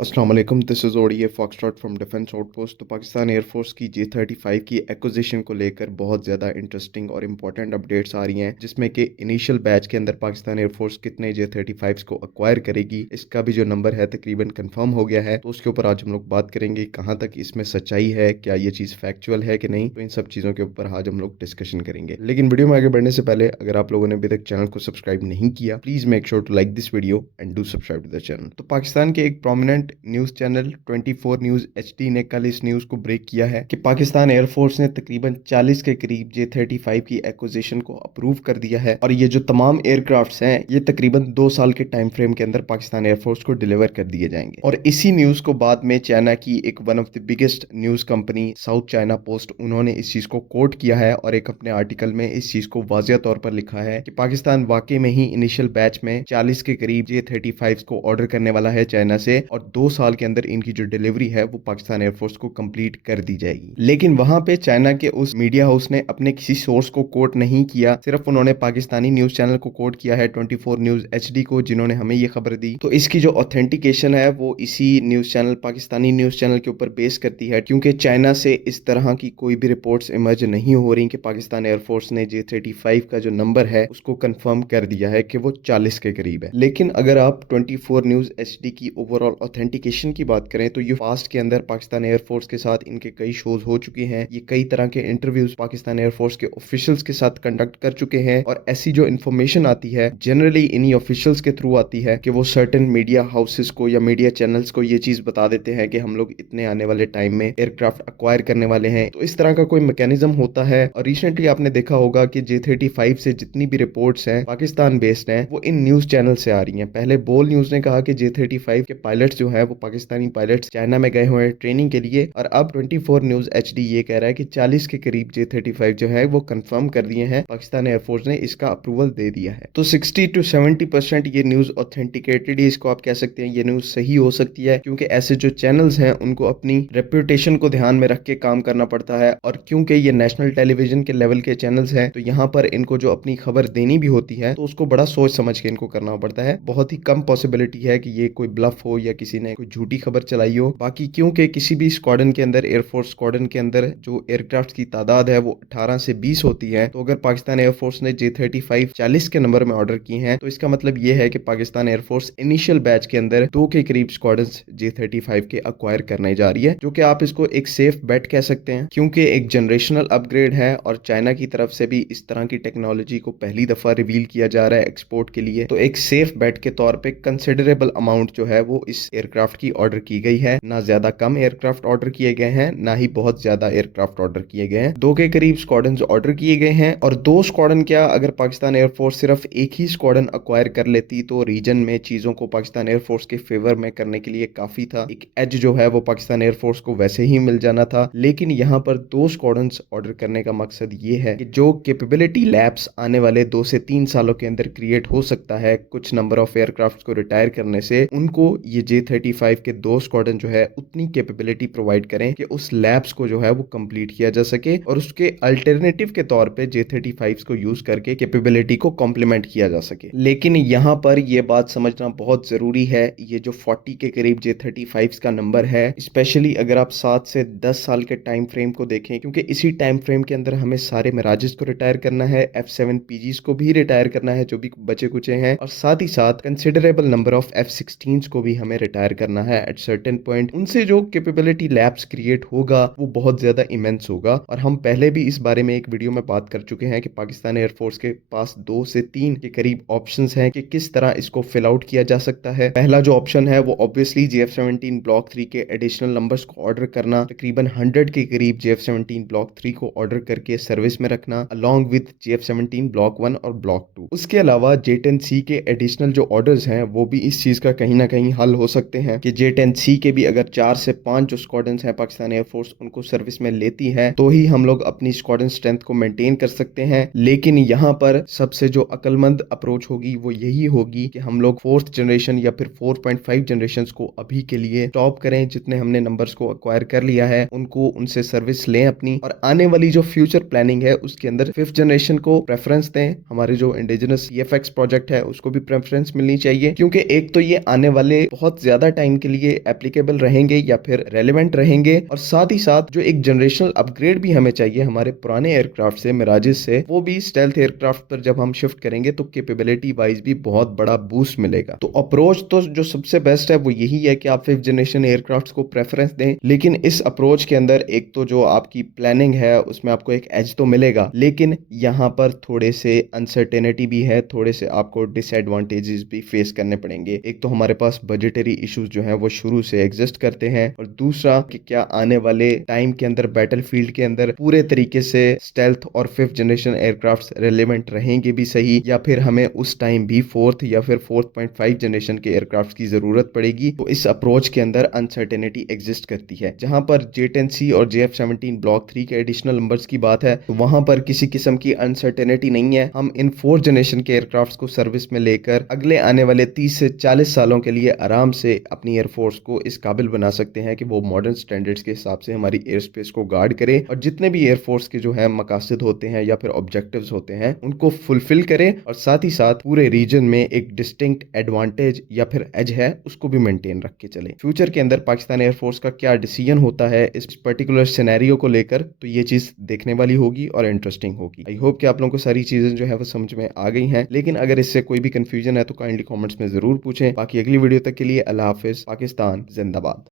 अस्सलाम वालेकुम, this is ODA foxtrot from defence outpost. तो पाकिस्तान एयरफोर्स की J-35 की एक्विजिशन को लेकर बहुत ज़्यादा इंटरेस्टिंग और इम्पोर्टेंट अपडेट्स आ रही हैं, जिसमें कि इनिशियल बैच के अंदर पाकिस्तान एयरफोर्स कितने J-35s को एक्वायर करेगी, इसका भी जो नंबर है तकरीबन कंफर्म हो गया है। तो उसके ऊपर आज हम लोग बात करेंगे कहाँ तक इसमें सच्चाई है, क्या ये चीज़ फैक्चुअल है कि नहीं। तो इन सब चीज़ों के ऊपर आज हम लोग डिस्कशन करेंगे। लेकिन वीडियो में आगे बढ़ने से पहले अगर आप लोगों ने अभी तक चैनल को सब्सक्राइब नहीं किया, please make sure to like this video and do subscribe to the channel. तो पाकिस्तान के एक prominent news channel 24 news HD ने कल इस न्यूज़ को ब्रेक किया है कि पाकिस्तान एयरफोर्स ने तकरीबन 40 के करीब J-35 की एक्विजिशन को अप्रूव कर दिया है और ये जो तमाम एयरक्राफ्ट्स हैं ये तकरीबन 2 साल के टाइम फ्रेम के अंदर पाकिस्तान एयरफोर्स को डिलीवर कर दिए जाएंगे। और इसी न्यूज़ को बाद में चाइना की एक one of the biggest news company south China post, उन्होंने इस चीज़ को कोट किया है और एक अपने आर्टिकल में इस चीज़ को वाज़िया तौर पर लिखा है कि पाकिस्तान वाकई में ही इनिशियल बैच में 40 के करीब J-35 को ऑर्डर करने वाला है चाइना से और 2 साल के अंदर इनकी जो डिलीवरी है वो पाकिस्तान एयरफोर्स को कंप्लीट कर दी जाएगी। लेकिन वहां पे चाइना के उस मीडिया हाउस ने अपने किसी सोर्स को कोट नहीं किया, सिर्फ उन्होंने पाकिस्तानी न्यूज़ चैनल को कोट किया है 24 न्यूज़ एचडी को, जिन्होंने हमें ये खबर दी। तो इसकी जो ऑथेंटिकेशन है वो इसी news channel, Pakistani news channel के ऊपर बेस करती है, क्योंकि चाइना से इस तरह की कोई भी रिपोर्ट्स इमर्ज नहीं हो रही कि पाकिस्तान एयरफोर्स ने J-35 का जो नंबर है उसको कंफर्म कर दिया है कि वो 40 के करीब है। लेकिन अगर आप 24 न्यूज़ एचडी की ओवरऑल ऑथेंटिकेशन की बात करें तो ये फास्ट के अंदर पाकिस्तान एयरफोर्स के साथ इनके कई शोज हो चुके हैं, ये कई तरह के इंटरव्यूज पाकिस्तान एयरफोर्स के ऑफिशियल्स के साथ कंडक्ट कर चुके हैं और ऐसी जो इन्फॉर्मेशन आती है जनरली इन्हीं ऑफिशियल्स के थ्रू आती है कि वो सर्टेन मीडिया हाउसेस को या मीडिया चैनल्स को ये चीज बता देते हैं कि हम लोग इतने आने वाले टाइम में एयरक्राफ्ट अक्वायर करने वाले हैं। तो इस तरह का कोई मैकेनिज्म होता है और रिसेंटली आपने देखा होगा कि J-35 से जितनी भी रिपोर्ट्स हैं पाकिस्तान बेस्ड हैं वो इन न्यूज चैनल से आ रही हैं। पहले बोल न्यूज ने कहा कि J-35 के पायलट्स जो है वो पाकिस्तानी पायलट्स चाइना में गए हुए हैं ट्रेनिंग के लिए, और अब 24 न्यूज एचडी ये कह रहा है कि 40 के करीब J-35 जो है वो कंफर्म कर दिए हैं, पाकिस्तान एयरफोर्स ने इसका अप्रूवल दे दिया है। तो 60 to 70% ये न्यूज ऑथेंटिकेटेड, इसको आप कह सकते हैं ये न्यूज सही हो सकती है, क्योंकि ऐसे जो चैनल्स हैं उनको अपनी रेपुटेशन को ध्यान में रख के काम करना पड़ता है और क्योंकि ये नेशनल टेलीविजन के लेवल के चैनल्स हैं तो यहाँ पर इनको जो अपनी खबर देनी भी होती है तो उसको बड़ा सोच समझ के इनको करना पड़ता है। बहुत ही कम पॉसिबिलिटी है कि ये कोई ब्लफ हो या किसी ने कोई झूठी खबर चलाई हो। बाकी क्योंकि किसी भी स्क्वाड्रन के अंदर, एयरफोर्स स्क्वाड्रन के अंदर जो एयरक्राफ्ट की तादाद है वो 18 से 20 होती है, तो अगर पाकिस्तान एयरफोर्स ने J-35 40 के नंबर में ऑर्डर किए हैं तो इसका मतलब ये है कि पाकिस्तान एयरफोर्स इनिशियल बैच के अंदर 2 के करीब स्क्वाड्रन्स J-35 के अक्वायर करने जा रही है, जो कि आप इसको एक सेफ बेट कह सकते हैं, क्योंकि एक जनरेशनल अपग्रेड है और चाइना की तरफ से भी इस तरह की टेक्नोलॉजी को पहली दफा रिवील किया जा रहा है एक्सपोर्ट के लिए। तो एक सेफ बेट के तौर पे कंसिडरेबल अमाउंट जो है वो इस एयरक्राफ्ट की ऑर्डर की गई है। ना ज्यादा कम एयरक्राफ्ट ऑर्डर किए गए हैं, ना ही बहुत ज्यादा एयरक्राफ्ट ऑर्डर किए गए हैं। 2 के करीब स्क्वाड्रन्स ऑर्डर किए गए हैं और 2 स्क्वाड्रन क्या, अगर पाकिस्तान एयरफोर्स सिर्फ एक ही स्क्वाड्रन अक्वायर कर लेती तो रीजन में चीजों को पाकिस्तान एयरफोर्स के फेवर में करने के लिए काफी था। एक एज जो है वो पाकिस्तान एयरफोर्स को वैसे ही मिल जाना था, लेकिन यहाँ पर 2 स्क्वाड्रन्स ऑर्डर करने का मकसद ये है कि जो कैपेबिलिटी लैप्स आने वाले 2 से 3 सालों के अंदर क्रिएट हो सकता है कुछ नंबर ऑफ एयरक्राफ्ट को रिटायर करने से, उनको ये J-35 के 2 स्क्वाड्रन जो है उतनी कैपेबिलिटी प्रोवाइड करें कि उस लैब्स को जो है वो कंप्लीट किया जा सके और उसके अल्टरनेटिव के तौर पे J-35 को यूज करके कैपेबिलिटी को कॉम्प्लीमेंट किया जा सके। लेकिन यहाँ पर ये बात समझना बहुत जरूरी है, ये जो 40 के करीब J-35 का नंबर है, स्पेशली अगर आप 7 से 10 साल के टाइम फ्रेम को देखें, क्योंकि इसी टाइम फ्रेम के अंदर हमें सारे मिराजेस को रिटायर करना है, F-7PGs को भी रिटायर करना है जो भी बचे कुचे हैं, और साथ ही साथ कंसिडरेबल नंबर ऑफ F-16s को भी हमें रिटायर करना है एट सर्टेन पॉइंट। उनसे जो कैपेबिलिटी लैप्स क्रिएट होगा वो बहुत ज्यादा इमेंस होगा और हम पहले भी इस बारे में एक वीडियो में बात कर चुके हैं कि पाकिस्तान एयरफोर्स के पास 2 से 3 के करीब ऑप्शंस हैं कि किस तरह इसको फिल आउट किया जा सकता है। पहला जो ऑप्शन है वो ऑब्वियसली JF-17 ब्लॉक 3 के एडिशनल नंबर्स को ऑर्डर करना, तकरीबन 100 के करीब JF-17 ब्लॉक 3 को ऑर्डर करके सर्विस में रखना अलोंग विद JF-17 ब्लॉक 1 और ब्लॉक 2। उसके अलावा J-10C के एडिशनल जो ऑर्डर्स हैं वो भी इस चीज का कहीं ना कहीं हल हो सकते हैं कि J-10C के भी अगर 4 से 5 जो स्क्वाड्रन्स हैं पाकिस्तान एयरफोर्स उनको सर्विस में लेती है तो ही हम लोग अपनी स्क्वाड्रन स्ट्रेंथ को मेंटेन कर सकते हैं। लेकिन यहाँ पर सबसे जो अक्लमंद अप्रोच होगी वो यही होगी कि हम लोग 4th जनरेशन या फिर 4.5 जनरेशन को अभी के लिए स्टॉप करें, जितने हमने नंबर्स को अक्वायर कर लिया है उनको उनसे सर्विस लें अपनी, और आने वाली जो फ्यूचर प्लानिंग है उसके अंदर 5th जनरेशन को प्रेफरेंस दें। हमारे जो इंडिजिनस CFX प्रोजेक्ट है उसको भी प्रेफरेंस मिलनी चाहिए, क्योंकि एक तो ये आने वाले बहुत ज्यादा टाइम के लिए एप्लीकेबल रहेंगे या फिर रेलेवेंट रहेंगे, और साथ ही साथ जो एक जनरेशनल अपग्रेड भी हमें चाहिए हमारे पुराने एयरक्राफ्ट से, मिराजेस से, वो भी स्टेल्थ एयरक्राफ्ट पर जब हम शिफ्ट करेंगे तो कैपेबिलिटी वाइज भी बहुत बड़ा बूस्ट मिलेगा। तो अप्रोच तो जो सबसे बेस्ट है वो यही है कि आप 5th जनरेशन एयरक्राफ्ट को प्रेफरेंस दें, लेकिन इस अप्रोच के अंदर एक तो जो आपकी प्लानिंग है उसमें आपको एक एज तो मिलेगा, लेकिन यहाँ पर थोड़े से अनसर्टेनिटी भी है, थोड़े से आपको डिसएडवांटेजेस भी फेस करने पड़ेंगे। एक तो हमारे पास बजटरी इश्यूज जो हैं वो शुरू से एग्जिस्ट करते हैं, और दूसरा कि क्या आने वाले टाइम के अंदर बैटलफील्ड के अंदर पूरे तरीके से स्टेल्थ और 5th जनरेशन एयरक्राफ्ट रेलेवेंट रहेंगे भी सही, या फिर हमें उस टाइम भी 4th या फिर 4.5 जनरेशन के एयरक्राफ्ट की जरूरत पड़ेगी। तो इस अप्रोच के अंदर अनसर्टेनिटी एग्जिस्ट करती है। जहां पर J10C और JF17 ब्लॉक 3 के एडिशनल नंबर्स की बात है तो वहां पर किसी किस्म की अनसर्टेनिटी नहीं है। हम इन 4th जनरेशन के एयरक्राफ्ट को सर्विस में लेकर अगले आने वाले 30 से 40 सालों के लिए आराम से अपनी एयरफोर्स को इस काबिल बना सकते हैं कि वो मॉडर्न स्टैंडर्ड्स के हिसाब से हमारी एयर स्पेस को गार्ड करे, और जितने भी एयरफोर्स के जो है मकासद होते हैं या फिर ऑब्जेक्टिव्स होते हैं उनको फुलफिल करे, और साथ ही साथ पूरे रीजन में एक डिस्टिंक्ट एडवांटेज या फिर एज है उसको भी मेंटेन रख के चले। फ्यूचर के अंदर पाकिस्तान एयरफोर्स का क्या डिसीजन होता है इस पर्टिकुलर सिनेरियो को लेकर, तो ये चीज देखने वाली होगी और इंटरेस्टिंग होगी। आई होप कि आप लोगों को सारी चीजें जो है वो समझ में आ गई हैं, लेकिन अगर इससे कोई भी कंफ्यूजन है तो काइंडली कमेंट्स में जरूर पूछें। बाकी अगली वीडियो तक के लिए अल्लाह हाफिज। पाकिस्तान जिंदाबाद।